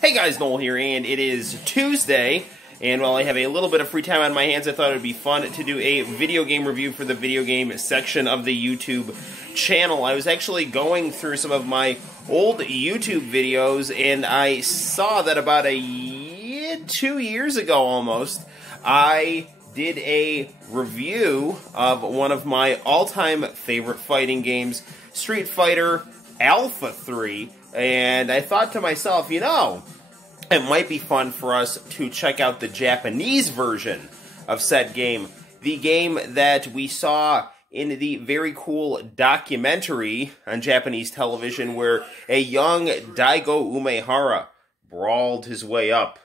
Hey guys, Noel here, and it is Tuesday, and while I have a little bit of free time on my hands, I thought it would be fun to do a video game review for the video game section of the YouTube channel. I was actually going through some of my old YouTube videos, and I saw that about 2 years ago almost, I did a review of one of my all-time favorite fighting games, Street Fighter Alpha 3, and I thought to myself, you know, it might be fun for us to check out the Japanese version of said game. The game that we saw in the very cool documentary on Japanese television where a young Daigo Umehara brawled his way up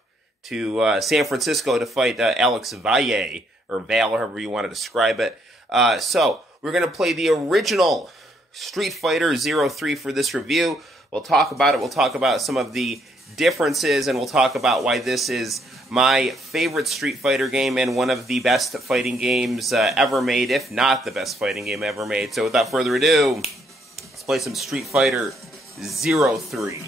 to San Francisco to fight Alex Valle, or Val, however you want to describe it. So, we're going to play the original Street Fighter 03 for this review. We'll talk about it, we'll talk about some of the differences, and we'll talk about why this is my favorite Street Fighter game and one of the best fighting games ever made, if not the best fighting game ever made. So without further ado, let's play some Street Fighter 03.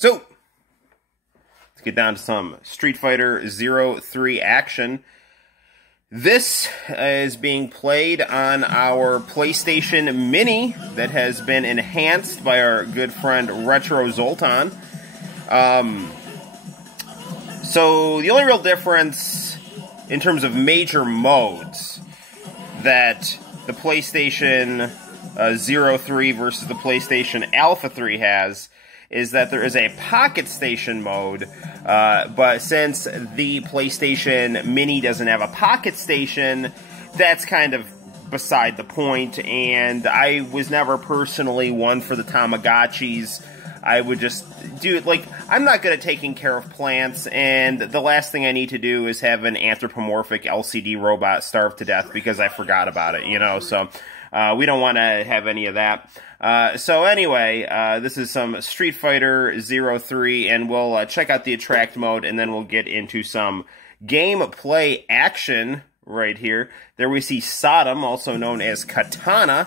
So, let's get down to some Street Fighter 03 action. This is being played on our PlayStation Mini that has been enhanced by our good friend Retro Zoltan. So, the only real difference in terms of major modes that the PlayStation 03 versus the PlayStation Alpha 3 has is that there is a Pocket Station mode, but since the PlayStation Mini doesn't have a Pocket Station, that's kind of beside the point, and I was never personally one for the Tamagotchis. I would just do it, like, I'm not good at taking care of plants, and the last thing I need to do is have an anthropomorphic LCD robot starve to death because I forgot about it, you know, so we don't want to have any of that. So anyway, this is some Street Fighter 03, and we'll check out the Attract mode, and then we'll get into some gameplay action right here. There we see Sodom, also known as Katana,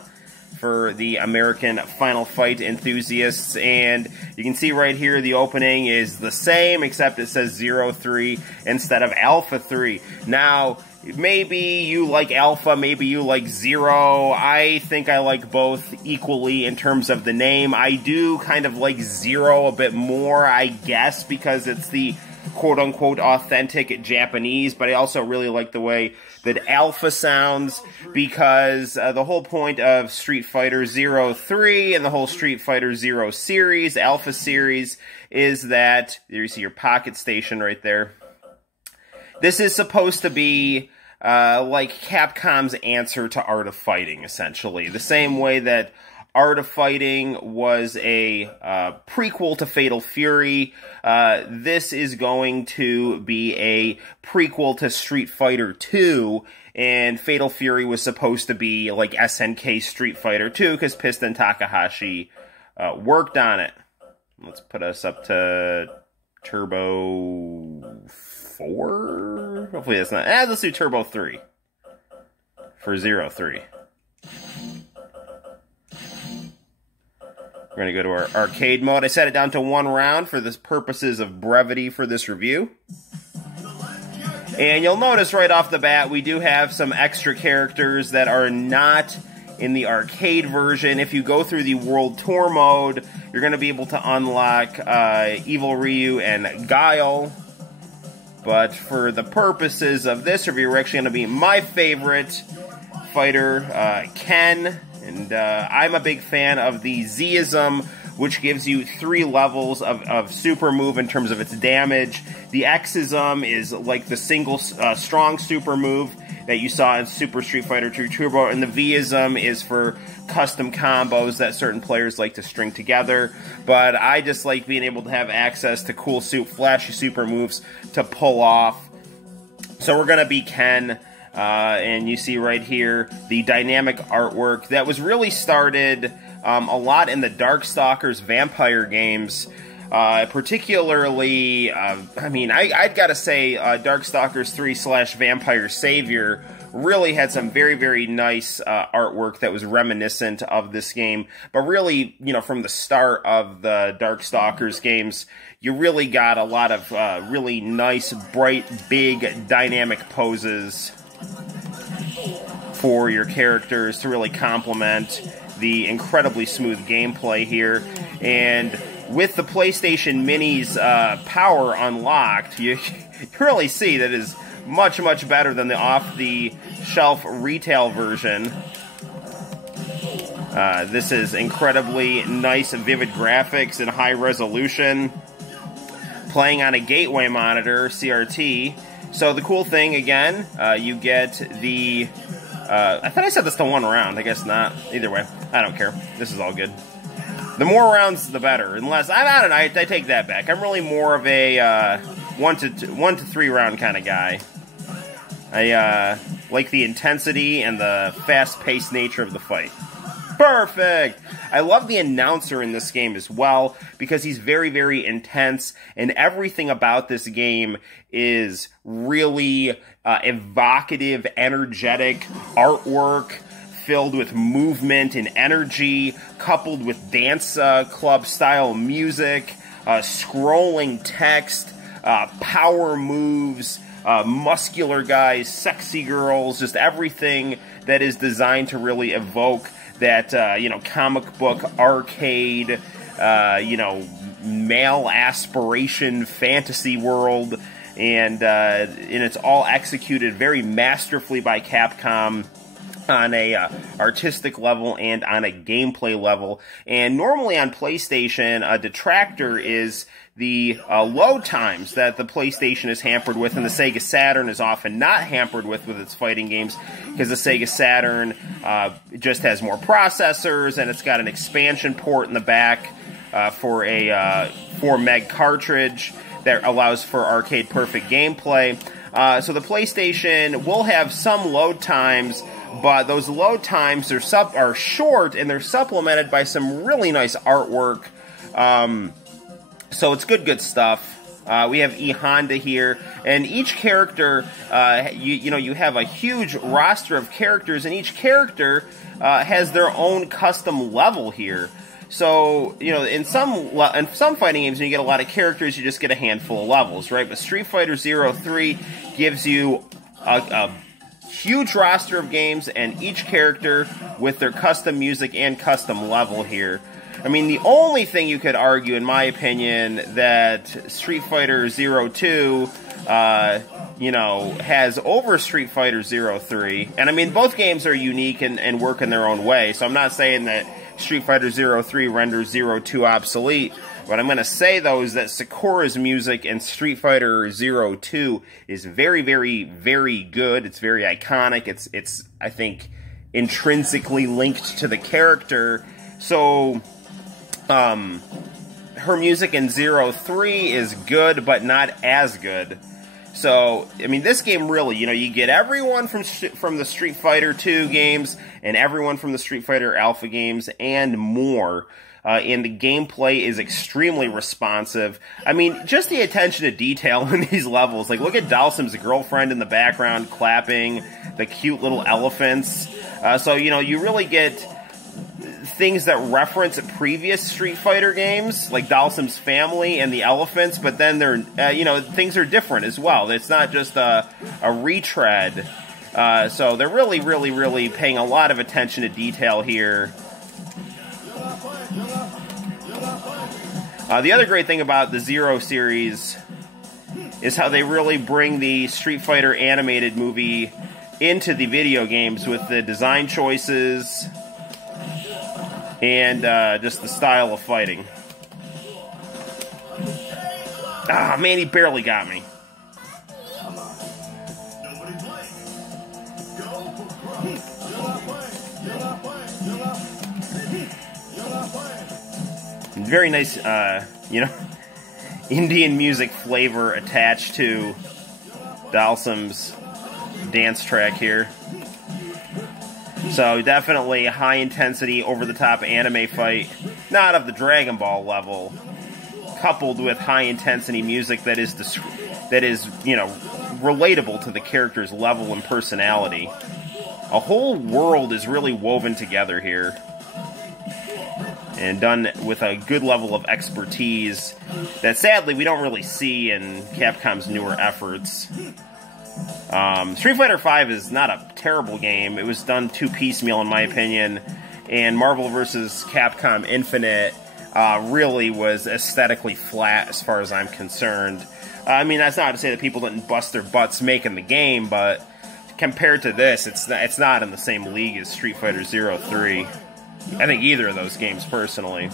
for the American Final Fight enthusiasts, and you can see right here the opening is the same, except it says 03 instead of Alpha 3. Now, maybe you like Alpha, maybe you like Zero. I think I like both equally in terms of the name. I do kind of like Zero a bit more, I guess, because it's the quote-unquote authentic Japanese, but I also really like the way that Alpha sounds, because the whole point of Street Fighter 03 and the whole Street Fighter 0 series, Alpha series, is that, there you see your Pocket Station right there. This is supposed to be like Capcom's answer to Art of Fighting, essentially. The same way that Art of Fighting was a prequel to Fatal Fury, this is going to be a prequel to Street Fighter 2, and Fatal Fury was supposed to be like SNK Street Fighter 2, because Piston Takahashi worked on it. Let's put us up to Turbo 4? Hopefully that's not... let's do Turbo 3 for 03. We're going to go to our arcade mode. I set it down to 1 round for the purposes of brevity for this review. And you'll notice right off the bat, we do have some extra characters that are not in the arcade version. If you go through the World Tour mode, you're going to be able to unlock Evil Ryu and Guile. But for the purposes of this review, we're actually going to be my favorite fighter, Ken. And I'm a big fan of the Z-ism, which gives you 3 levels of super move in terms of its damage. The X-ism is like the single strong super move that you saw in Super Street Fighter 2 Turbo, and the V-ism is for custom combos that certain players like to string together. But I just like being able to have access to cool, flashy super moves to pull off. So we're going to be Ken. And you see right here the dynamic artwork that was really started a lot in the Darkstalkers vampire games. Particularly, I mean, I'd gotta say, Darkstalkers 3 / Vampire Savior really had some very, very nice artwork that was reminiscent of this game. But really, you know, from the start of the Darkstalkers games, you really got a lot of really nice, bright, big, dynamic poses for your characters to really complement the incredibly smooth gameplay here. And with the PlayStation Mini's power unlocked, you really see that it is much, much better than the off-the-shelf retail version. This is incredibly nice, vivid graphics and high resolution, playing on a gateway monitor, CRT. So the cool thing, again, you get the... I thought I said this to one round. I guess not. Either way, I don't care. This is all good. The more rounds, the better. Unless, I don't know, I take that back. I'm really more of a 1 to 3 round kind of guy. I like the intensity and the fast-paced nature of the fight. Perfect! I love the announcer in this game as well, because he's very, very intense, and everything about this game is really evocative, energetic artwork, filled with movement and energy, coupled with dance club-style music, scrolling text, power moves, muscular guys, sexy girls, just everything that is designed to really evoke that, you know, comic book, arcade, you know, male aspiration fantasy world, and it's all executed very masterfully by Capcom on a artistic level and on a gameplay level. And normally on PlayStation, a detractor is the load times that the PlayStation is hampered with, and the Sega Saturn is often not hampered with its fighting games, because the Sega Saturn just has more processors, and it's got an expansion port in the back for a 4 meg cartridge that allows for arcade perfect gameplay. So the PlayStation will have some load times, but those load times are short, and they're supplemented by some really nice artwork. So it's good stuff. We have E Honda here, and each character, you know, you have a huge roster of characters, and each character has their own custom level here. So, you know, in some fighting games, when you get a lot of characters, you just get a handful of levels, right? But Street Fighter 03 gives you a huge roster of games, and each character with their custom music and custom level here. I mean, the only thing you could argue, in my opinion, that Street Fighter 02, you know, has over Street Fighter 03, and I mean, both games are unique and work in their own way, so I'm not saying that Street Fighter 03 renders 02 obsolete. What I'm going to say, though, is that Sakura's music in Street Fighter 02 is very, very, very good. It's very iconic. It's I think, intrinsically linked to the character. So, her music in 03 is good, but not as good. So, I mean, this game really, you know, you get everyone from the Street Fighter 2 games, and everyone from the Street Fighter Alpha games, and more. And the gameplay is extremely responsive. I mean, just the attention to detail in these levels. Like, look at Dalsim's girlfriend in the background clapping, the cute little elephants. So, you know, you really get things that reference previous Street Fighter games, like Dalsim's family and the elephants, but then they're, you know, things are different as well. It's not just a retread. So they're really, really, really paying a lot of attention to detail here. The other great thing about the Zero series is how they really bring the Street Fighter animated movie into the video games with the design choices and just the style of fighting. Ah, man, he barely got me. Very nice, you know, Indian music flavor attached to Dalsim's dance track here. So definitely high intensity, over the top anime fight. Not of the Dragon Ball level, coupled with high-intensity music that is, you know, relatable to the character's level and personality. A whole world is really woven together here, and done with a good level of expertise that sadly we don't really see in Capcom's newer efforts. Street Fighter V is not a terrible game. It was done too piecemeal in my opinion, and Marvel vs. Capcom Infinite really was aesthetically flat as far as I'm concerned. I mean, that's not to say that people didn't bust their butts making the game, but compared to this, it's not in the same league as Street Fighter 03. I think either of those games, personally.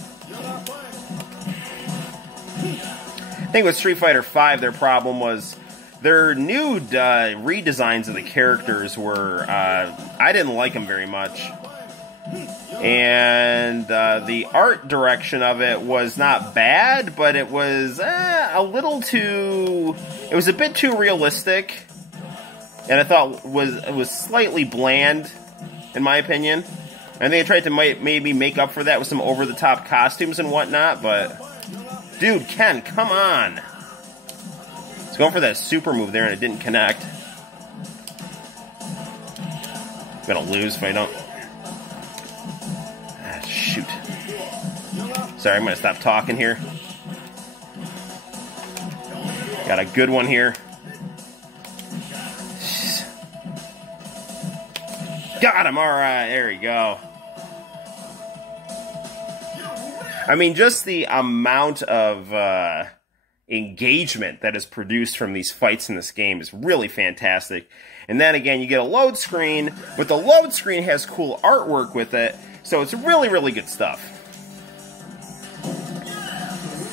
I think with Street Fighter V, their problem was their new redesigns of the characters were, I didn't like them very much. And the art direction of it was not bad, but it was a little too... It was a bit too realistic, and I thought was slightly bland, in my opinion. I think I tried to maybe make up for that with some over-the-top costumes and whatnot, but... Dude, Ken, come on! I was going for that super move there and it didn't connect. I'm gonna lose if I don't... Ah, shoot. Sorry, I'm gonna stop talking here. Got a good one here. Got him! Alright, there we go. I mean, just the amount of engagement that is produced from these fights in this game is really fantastic. And then again, you get a load screen, but the load screen has cool artwork with it, so it's really, really good stuff.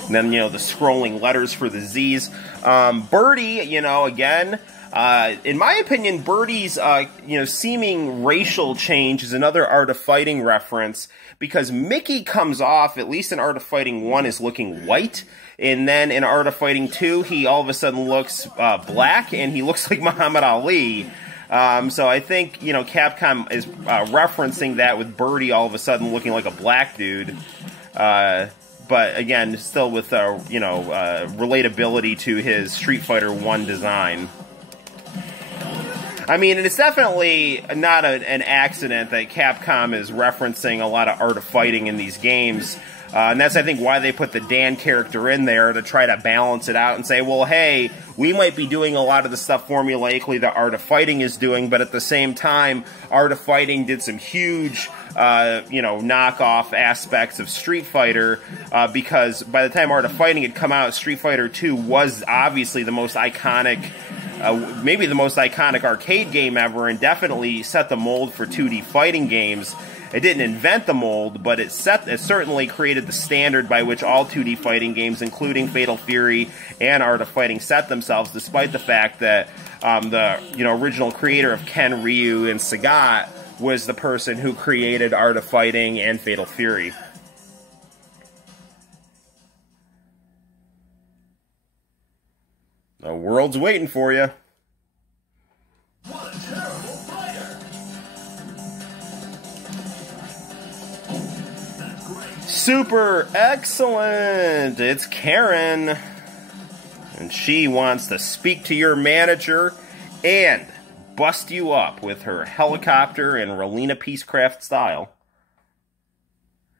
And then, you know, the scrolling letters for the Z's. Birdie, you know, again... in my opinion, Birdie's, you know, seeming racial change is another Art of Fighting reference, because Mickey comes off, at least in Art of Fighting 1, is looking white, and then in Art of Fighting 2, he all of a sudden looks black, and he looks like Muhammad Ali. So I think, you know, Capcom is referencing that with Birdie all of a sudden looking like a black dude. But again, still with, you know, relatability to his Street Fighter 1 design. I mean, and it's definitely not an accident that Capcom is referencing a lot of Art of Fighting in these games. And that's, I think, why they put the Dan character in there, to try to balance it out and say, well, hey, we might be doing a lot of the stuff formulaically that Art of Fighting is doing, but at the same time, Art of Fighting did some huge, you know, knockoff aspects of Street Fighter, because by the time Art of Fighting had come out, Street Fighter 2 was obviously the most iconic... maybe the most iconic arcade game ever, and definitely set the mold for 2D fighting games. It didn't invent the mold, but it certainly created the standard by which all 2D fighting games, including Fatal Fury and Art of Fighting, set themselves, despite the fact that the, you know, original creator of Ken, Ryu, and Sagat was the person who created Art of Fighting and Fatal Fury. The world's waiting for you. Super excellent! It's Karen. And she wants to speak to your manager and bust you up with her helicopter and Relina Peacecraft style.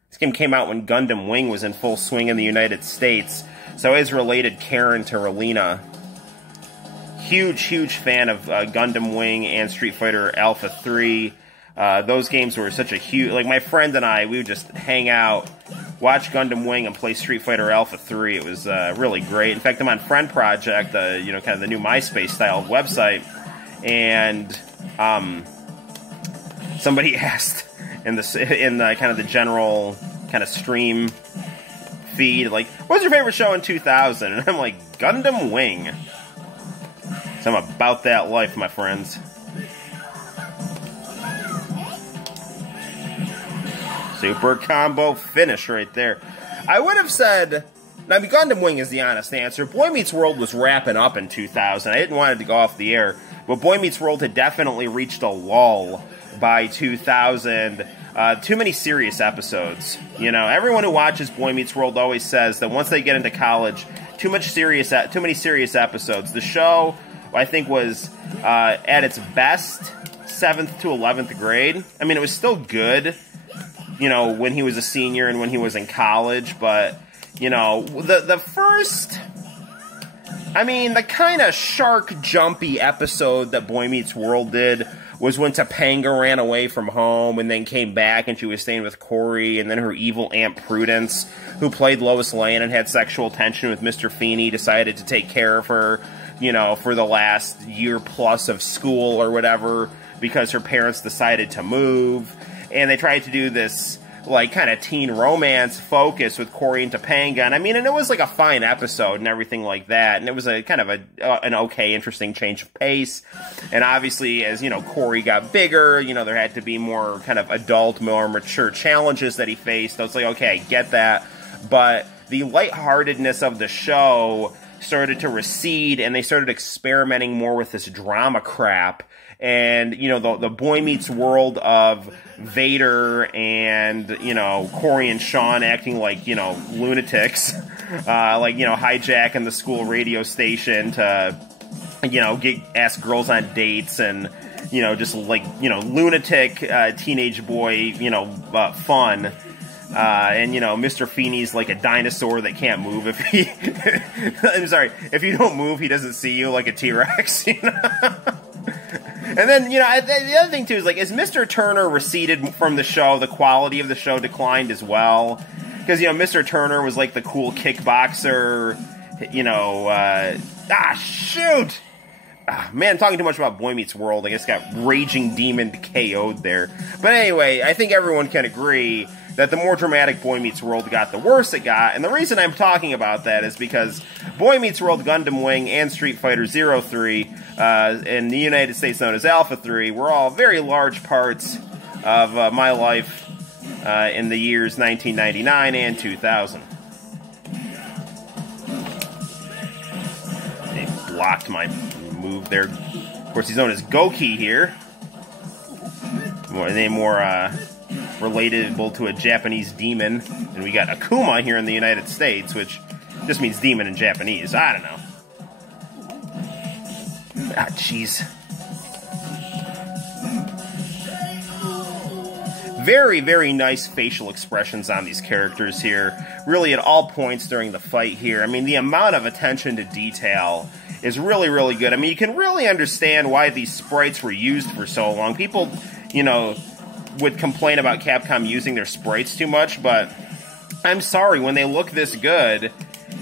This game came out when Gundam Wing was in full swing in the United States, so I related Karen to Relina. Huge fan of Gundam Wing and Street Fighter Alpha 3. Those games were such a huge... Like, my friend and I, we would just hang out, watch Gundam Wing, and play Street Fighter Alpha 3. It was really great. In fact, I'm on Friend Project, you know, kind of the new MySpace-style website, and somebody asked in the kind of the general kind of stream feed, like, what was your favorite show in 2000? And I'm like, Gundam Wing. So I'm about that life, my friends. Super combo finish right there. I would have said... I mean, Gundam Wing is the honest answer. Boy Meets World was wrapping up in 2000. I didn't want it to go off the air. But Boy Meets World had definitely reached a lull by 2000. too many serious episodes. You know, everyone who watches Boy Meets World always says that once they get into college, too many serious episodes. The show, I think, was at its best 7th to 11th grade. I mean, it was still good, you know, when he was a senior and when he was in college, but, you know, the first, I mean, the kind of shark jumpy episode that Boy Meets World did was when Topanga ran away from home and then came back and she was staying with Corey, and then her evil Aunt Prudence, who played Lois Lane and had sexual tension with Mr. Feeney, decided to take care of her, you know, for the last year plus of school or whatever, because her parents decided to move. And they tried to do this, like, kind of teen romance focus with Corey and Topanga. And I mean, and it was like a fine episode and everything like that. And it was a kind of an okay, interesting change of pace. And obviously, as, you know, Corey got bigger, you know, there had to be more kind of adult, more mature challenges that he faced. So it's like, okay, I get that. But the lightheartedness of the show started to recede, and they started experimenting more with this drama crap. And, you know, the Boy Meets World of Vader and, you know, Corey and Sean acting like, you know, lunatics, like, you know, hijacking the school radio station to, you know, ask girls on dates, and, you know, just like, you know, lunatic teenage boy, you know, fun. And, you know, Mr. Feeney's like a dinosaur that can't move. If he, I'm sorry, if you don't move, he doesn't see you, like a T-Rex, you know? And then, you know, the other thing, too, is, like, as Mr. Turner receded from the show, the quality of the show declined as well. Because, you know, Mr. Turner was, like, the cool kickboxer, you know, shoot! Man, I'm talking too much about Boy Meets World. I guess got Raging Demon KO'd there. But anyway, I think everyone can agree that the more dramatic Boy Meets World got, the worse it got. And the reason I'm talking about that is because Boy Meets World Gundam Wing and Street Fighter 03, in the United States known as Alpha 3, were all very large parts of my life in the years 1999 and 2000. They blocked my move there. Of course, he's known as Goki here. More relatable to a Japanese demon. And we got Akuma here in the United States, which just means demon in Japanese. I don't know. Ah, jeez. Very, very nice facial expressions on these characters here. Really at all points during the fight here. I mean, the amount of attention to detail is really, really good. I mean, you can really understand why these sprites were used for so long. People, you know, would complain about Capcom using their sprites too much, but I'm sorry, when they look this good,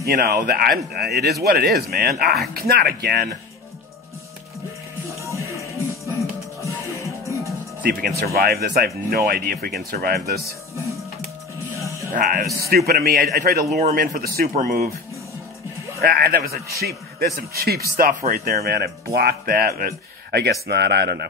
you know, it is what it is, man. Ah, not again. See if we can survive this. I have no idea if we can survive this. It was stupid of me. I tried to lure him in for the super move. That's some cheap stuff right there, man. I blocked that, but I guess not. I don't know.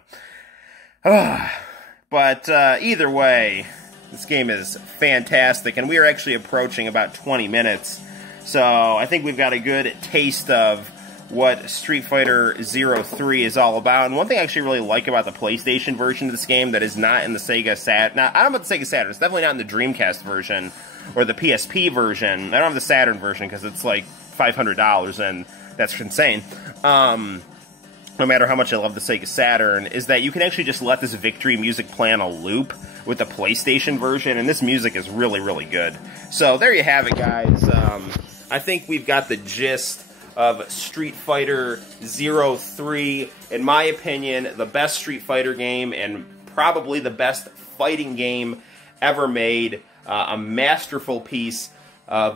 But either way, this game is fantastic, and we are actually approaching about 20 minutes. So I think we've got a good taste of what Street Fighter 03 is all about. And one thing I actually really like about the PlayStation version of this game that is not in the Sega Saturn. Now, I don't know about the Sega Saturn. It's definitely not in the Dreamcast version or the PSP version. I don't have the Saturn version because it's like $500, and that's insane. No matter how much I love the Sega Saturn, is that you can actually just let this victory music play on a loop with the PlayStation version, and this music is really, really good. So there you have it, guys. I think we've got the gist of Street Fighter 03. In my opinion, the best Street Fighter game and probably the best fighting game ever made. A masterful piece of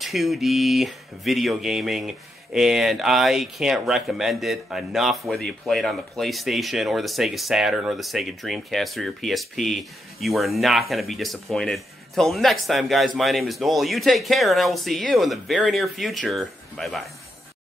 2D video gaming. And I can't recommend it enough, whether you play it on the PlayStation or the Sega Saturn or the Sega Dreamcast or your PSP. You are not going to be disappointed. Till next time, guys, my name is Noel. You take care, and I will see you in the very near future. Bye-bye.